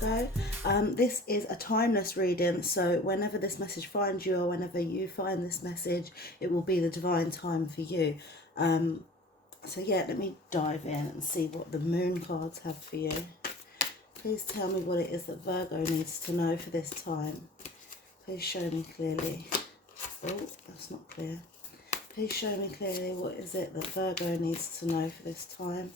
Virgo. This is a timeless reading, so whenever this message finds you or whenever you find this message, it will be the divine time for you. So yeah, let me dive in and see what the moon cards have for you. Please tell me what it is that Virgo needs to know for this time. Please show me clearly. Oh, that's not clear. Please show me clearly what is it that Virgo needs to know for this time.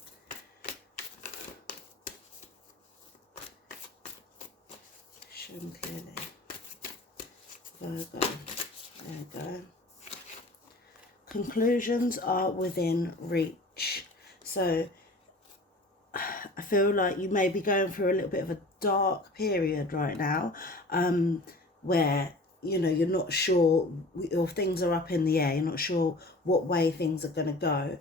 Show me clearly. Virgo. There we go. Conclusions are within reach. So I feel like you may be going through a little bit of a dark period right now, where, you know, you're not sure, or things are up in the air, you're not sure what way things are going to go,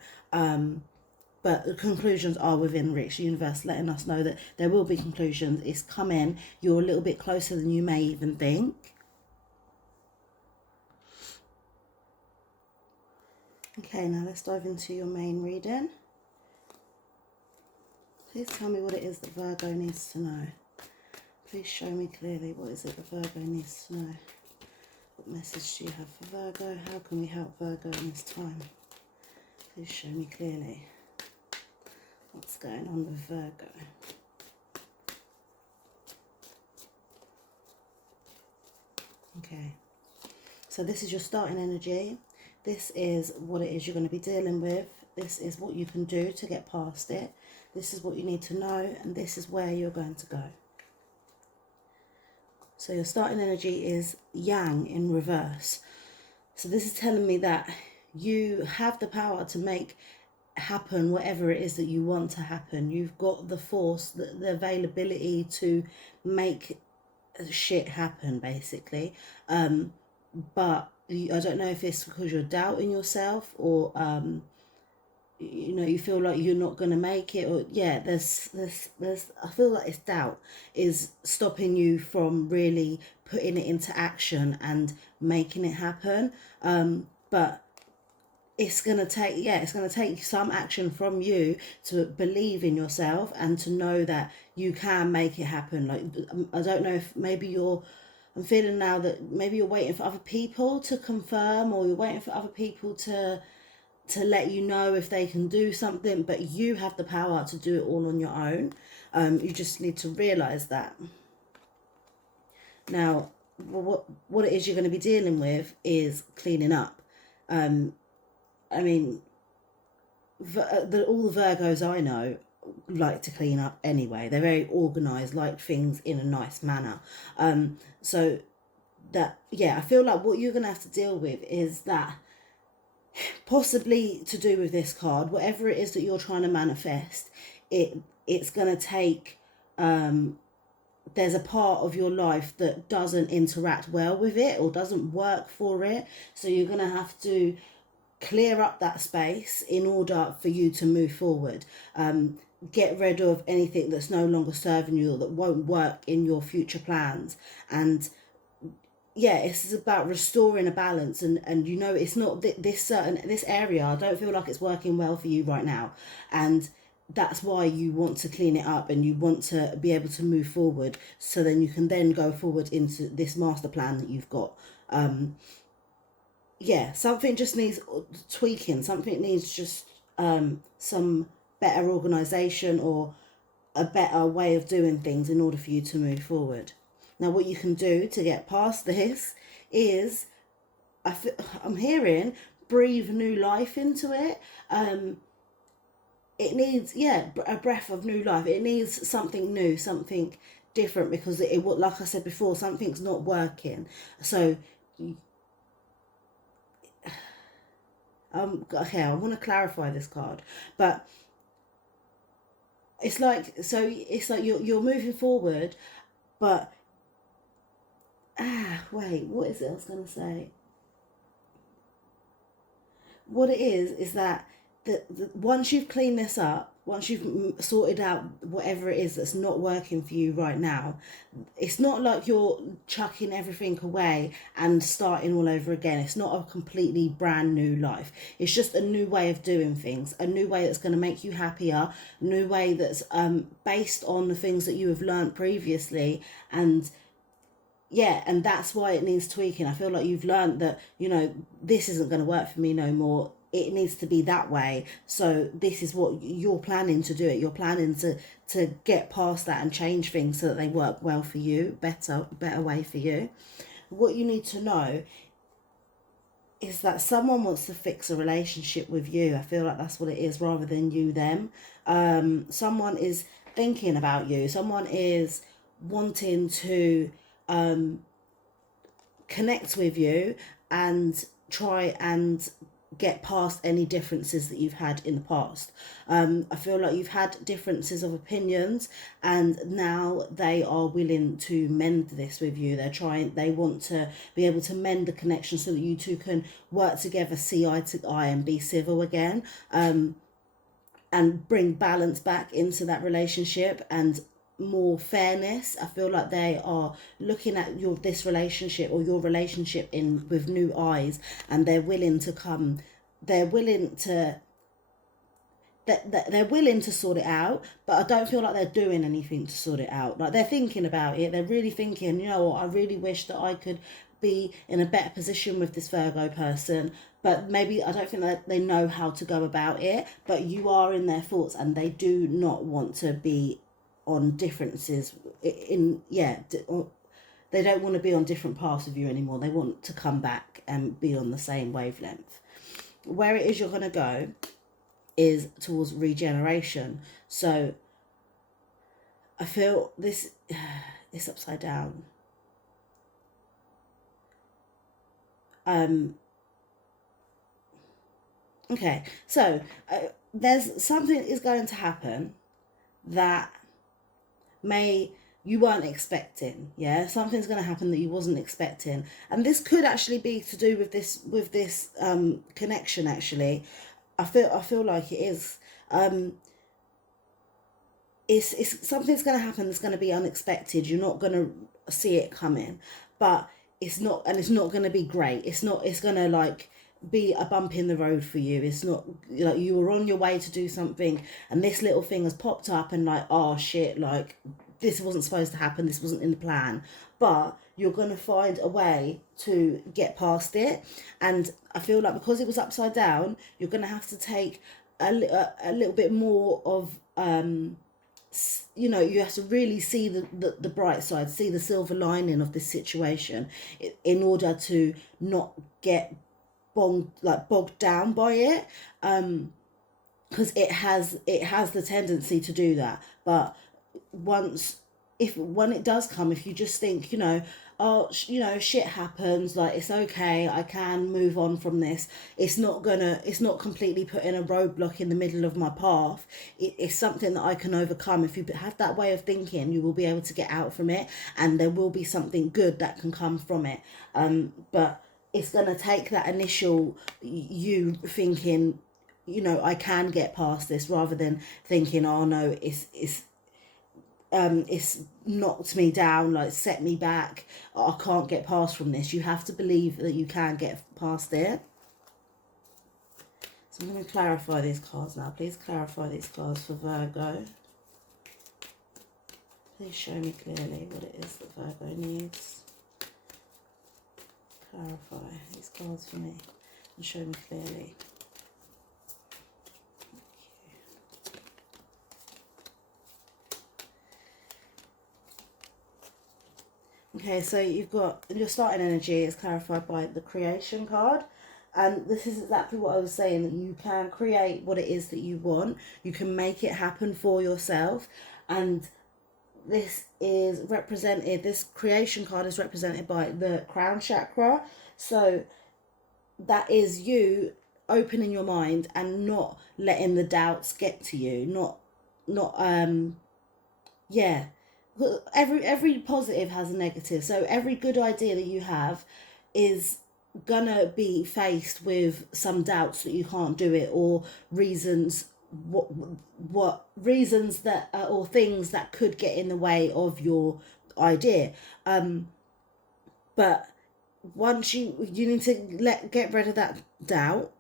but the conclusions are within reach. The universe letting us know that there will be conclusions. It's coming. You're a little bit closer than you may even think. Okay, now let's dive into your main reading. Please tell me what it is that Virgo needs to know. Please show me clearly what is it that Virgo needs to know. What message do you have for Virgo? How can we help Virgo in this time? Please show me clearly what's going on with Virgo. Okay, so this is your starting energy. This is what it is you're going to be dealing with. This is what you can do to get past it. This is what you need to know, and this is where you're going to go. So your starting energy is Yang in reverse. So this is telling me that you have the power to make happen whatever it is that you want to happen. You've got the force, the availability to make shit happen, basically. But I don't know if it's because you're doubting yourself, or you know, you feel like you're not going to make it, or yeah, there's I feel like it's doubt is stopping you from really putting it into action and making it happen. But it's going to take, yeah, it's going to take some action from you to believe in yourself and to know that you can make it happen. Like, I don't know if maybe I'm feeling now that maybe you're waiting for other people to confirm, or you're waiting for other people to let you know if they can do something, but you have the power to do it all on your own. You just need to realize that. Now, what it is you're going to be dealing with is cleaning up. I mean, all the Virgos I know like to clean up anyway. They're very organized, like things in a nice manner. So that, yeah, I feel like what you're going to have to deal with is that, possibly to do with this card, whatever it is that you're trying to manifest, it's going to take, there's a part of your life that doesn't interact well with it or doesn't work for it. So you're going to have to clear up that space in order for you to move forward. Get rid of anything that's no longer serving you or that won't work in your future plans. And yeah, it's about restoring a balance, and you know, it's not this area, I don't feel like it's working well for you right now, and that's why you want to clean it up and you want to be able to move forward, so then you can then go forward into this master plan that you've got. Yeah, something just needs tweaking, something needs just some better organization or a better way of doing things in order for you to move forward. Now, what you can do to get past this is, I'm hearing, breathe new life into it. It needs, yeah, a breath of new life. It needs something new, something different, because it like I said before, something's not working. So, okay, I want to clarify this card, but it's like, so it's like you're moving forward, but wait, what is it I was going to say? What it is that once you've cleaned this up, once you've sorted out whatever it is that's not working for you right now, it's not like you're chucking everything away and starting all over again. It's not a completely brand new life. It's just a new way of doing things, a new way that's going to make you happier, a new way that's based on the things that you have learned previously. And yeah, and that's why it needs tweaking. I feel like you've learned that, you know, this isn't going to work for me no more. It needs to be that way. So this is what you're planning to do it. You're planning to get past that and change things so that they work well for you, better way for you. What you need to know is that someone wants to fix a relationship with you. I feel like that's what it is, rather than you them. Someone is thinking about you. Someone is wanting to connect with you and try and get past any differences that you've had in the past. I feel like you've had differences of opinions, and now they are willing to mend this with you. They want to be able to mend the connection so that you two can work together, see eye to eye, and be civil again, and bring balance back into that relationship and more fairness. I feel like they are looking at this relationship or your relationship with new eyes, and they're willing to sort it out, but I don't feel like they're doing anything to sort it out. Like, they're thinking about it. They're really thinking, you know what, I really wish that I could be in a better position with this Virgo person, but maybe I don't think that they know how to go about it. But you are in their thoughts, and they do not want to be on differences they don't want to be on different paths of you anymore. They want to come back and be on the same wavelength. Where it is you're going to go is towards regeneration. So I feel this it's upside down. Okay, so there's something is going to happen that you weren't expecting. Yeah, something's going to happen that you wasn't expecting, and this could actually be to do with this connection. Actually, I feel like it is. It's something's going to happen that's going to be unexpected. You're not going to see it coming, but it's not going to be great. It's going to like be a bump in the road for you. It's not like you were on your way to do something and this little thing has popped up and like, oh shit, like this wasn't supposed to happen, this wasn't in the plan, but you're going to find a way to get past it. And I feel like because it was upside down, you're going to have to take a little bit more of you know, you have to really see the bright side, see the silver lining of this situation in order to not get bogged down by it, because it has the tendency to do that. But when it does come, if you just think, you know, oh, you know, shit happens, like it's okay, I can move on from this, it's not completely putting a roadblock in the middle of my path, it's something that I can overcome. If you have that way of thinking, you will be able to get out from it, and there will be something good that can come from it. But it's going to take that initial you thinking, you know, I can get past this, rather than thinking, oh no, it's knocked me down, like set me back, I can't get past from this. You have to believe that you can get past it. So I'm going to clarify these cards now. Please clarify these cards for Virgo. Please show me clearly what it is that Virgo needs. Clarify these cards for me and show me clearly. Okay, so you've got your starting energy is clarified by the creation card. And this is exactly what I was saying, that you can create what it is that you want. You can make it happen for yourself. And this creation card is represented by the crown chakra. So that is you opening your mind and not letting the doubts get to you. Every positive has a negative. So every good idea that you have is gonna be faced with some doubts that you can't do it, or reasons what reasons that or things that could get in the way of your idea. But once you need to get rid of that doubt.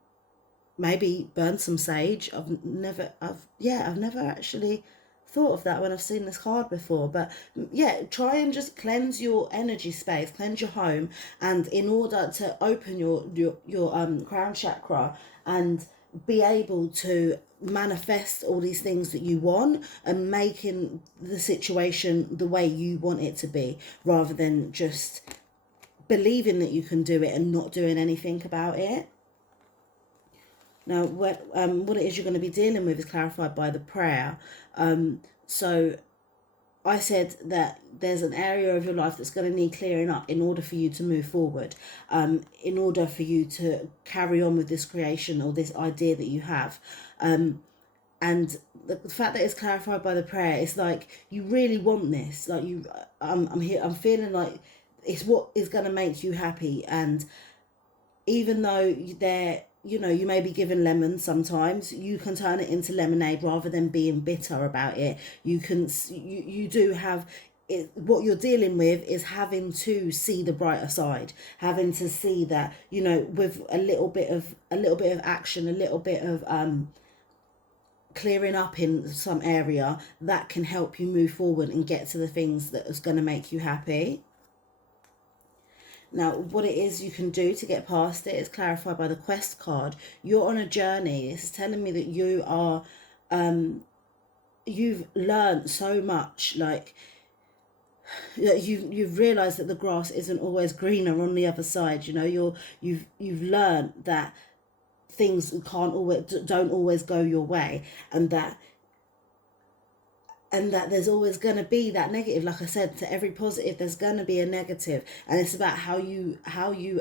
Maybe burn some sage. I've never actually thought of that when I've seen this card before. But yeah, try and just cleanse your energy space, cleanse your home, and in order to open your crown chakra and be able to manifest all these things that you want and making the situation the way you want it to be, rather than just believing that you can do it and not doing anything about it. Now, what it is you're going to be dealing with is clarified by the prayer. So I said that there's an area of your life that's going to need clearing up in order for you to move forward, in order for you to carry on with this creation or this idea that you have. And the fact that it's clarified by the prayer, it's like you really want this. Like I'm feeling like it's what is going to make you happy. And even though you may be given lemons sometimes, you can turn it into lemonade rather than being bitter about it. You do have it. What you're dealing with is having to see the brighter side, having to see that, with a little bit of action, a little bit of clearing up in some area, that can help you move forward and get to the things that is going to make you happy. Now, what it is you can do to get past it is clarified by the quest card. You're on a journey. This is telling me that you are, you've learned so much. Like, you've realised that the grass isn't always greener on the other side. You've learned that things don't always go your way, and that there's always going to be that negative. Like I said, to every positive there's going to be a negative, and it's about how you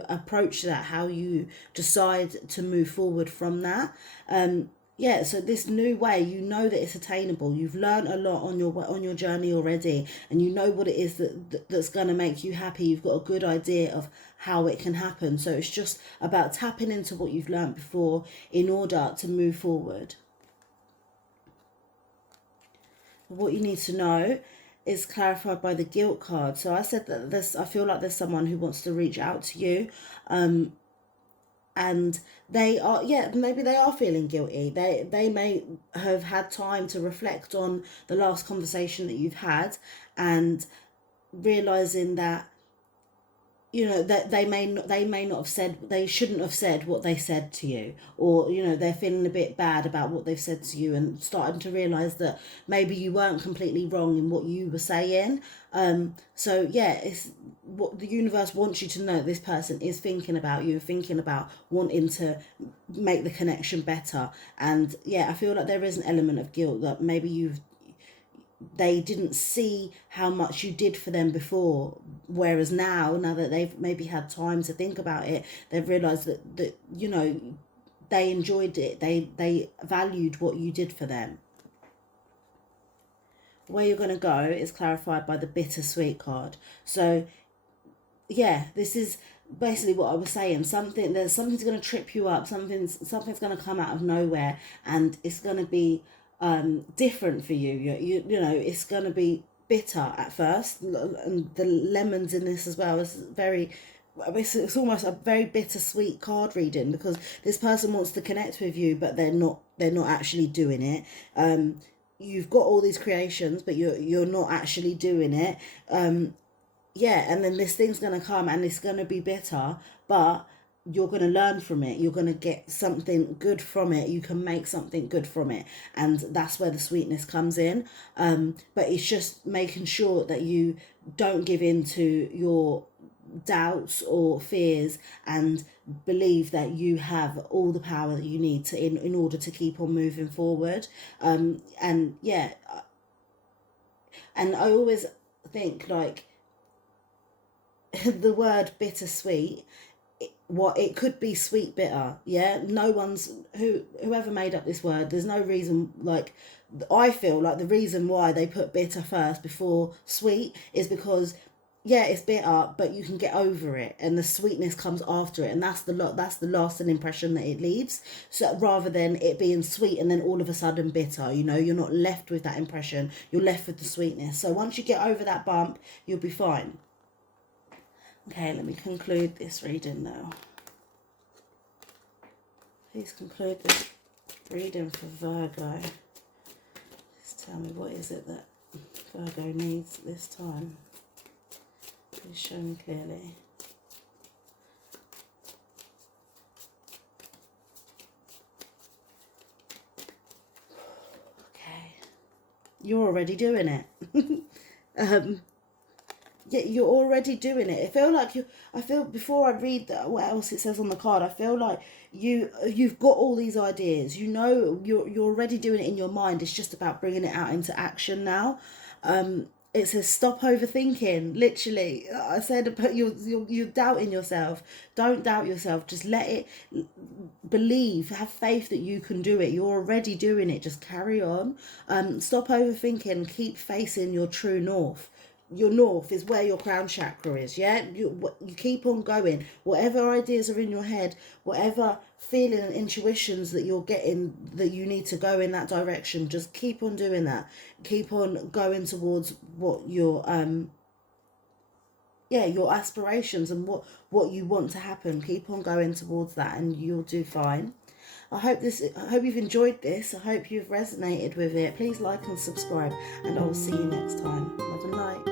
approach that, how you decide to move forward from that. So this new way, that it's attainable. You've learned a lot on your journey already, and you know what it is that's going to make you happy. You've got a good idea of how it can happen, so it's just about tapping into what you've learned before in order to move forward. What you need to know is clarified by the guilt card. So I said that I feel like there's someone who wants to reach out to you, and they are, maybe they are feeling guilty. They may have had time to reflect on the last conversation that you've had, and realizing that that they may not have said, they shouldn't have said what they said to you, or they're feeling a bit bad about what they've said to you, and starting to realize that maybe you weren't completely wrong in what you were saying. It's what the universe wants you to know. This person is thinking about you, thinking about wanting to make the connection better. And I feel like there is an element of guilt that maybe they didn't see how much you did for them before, whereas now that they've maybe had time to think about it, they've realized that they enjoyed it, they valued what you did for them. Where you're going to go is clarified by the bittersweet card. So this is basically what I was saying. Something's going to trip you up, something's going to come out of nowhere, and it's going to be different for you. It's going to be bitter at first, and the lemons in this as well is it's almost a very bittersweet card reading, because this person wants to connect with you, but they're not actually doing it. You've got all these creations, but you're not actually doing it. And then this thing's going to come and it's going to be bitter, but you're going to learn from it. You're going to get something good from it. You can make something good from it. And that's where the sweetness comes in. But it's just making sure that you don't give in to your doubts or fears, and believe that you have all the power that you need to in order to keep on moving forward. And I always think, like, the word bittersweet, it could be sweet bitter. Whoever made up this word, there's no reason, like, I feel like the reason why they put bitter first before sweet is because yeah, it's bitter, but you can get over it, and the sweetness comes after it, and that's the lasting impression that it leaves. So rather than it being sweet and then all of a sudden bitter, you know, you're not left with that impression. You're left with the sweetness. So once you get over that bump, you'll be fine. Okay, let me conclude this reading now. Please conclude this reading for Virgo. Just tell me, what is it that Virgo needs this time? Please show me clearly. Okay. You're already doing it. Yeah, you're already doing it. I feel before I read what else it says on the card, I feel like you've got all these ideas. You know, you're already doing it in your mind. It's just about bringing it out into action now. It says stop overthinking. Literally, I said, but you're doubting yourself. Don't doubt yourself. Just let it, believe, have faith that you can do it. You're already doing it. Just carry on. Stop overthinking. Keep facing your true north. Your north is where your crown chakra is. Yeah, you keep on going. Whatever ideas are in your head, whatever feeling and intuitions that you're getting, that you need to go in that direction, just keep on doing that. Keep on going towards what your your aspirations and what you want to happen. Keep on going towards that, and you'll do fine. I hope you've enjoyed this. I hope you've resonated with it. Please like and subscribe, and I will see you next time. Love and light.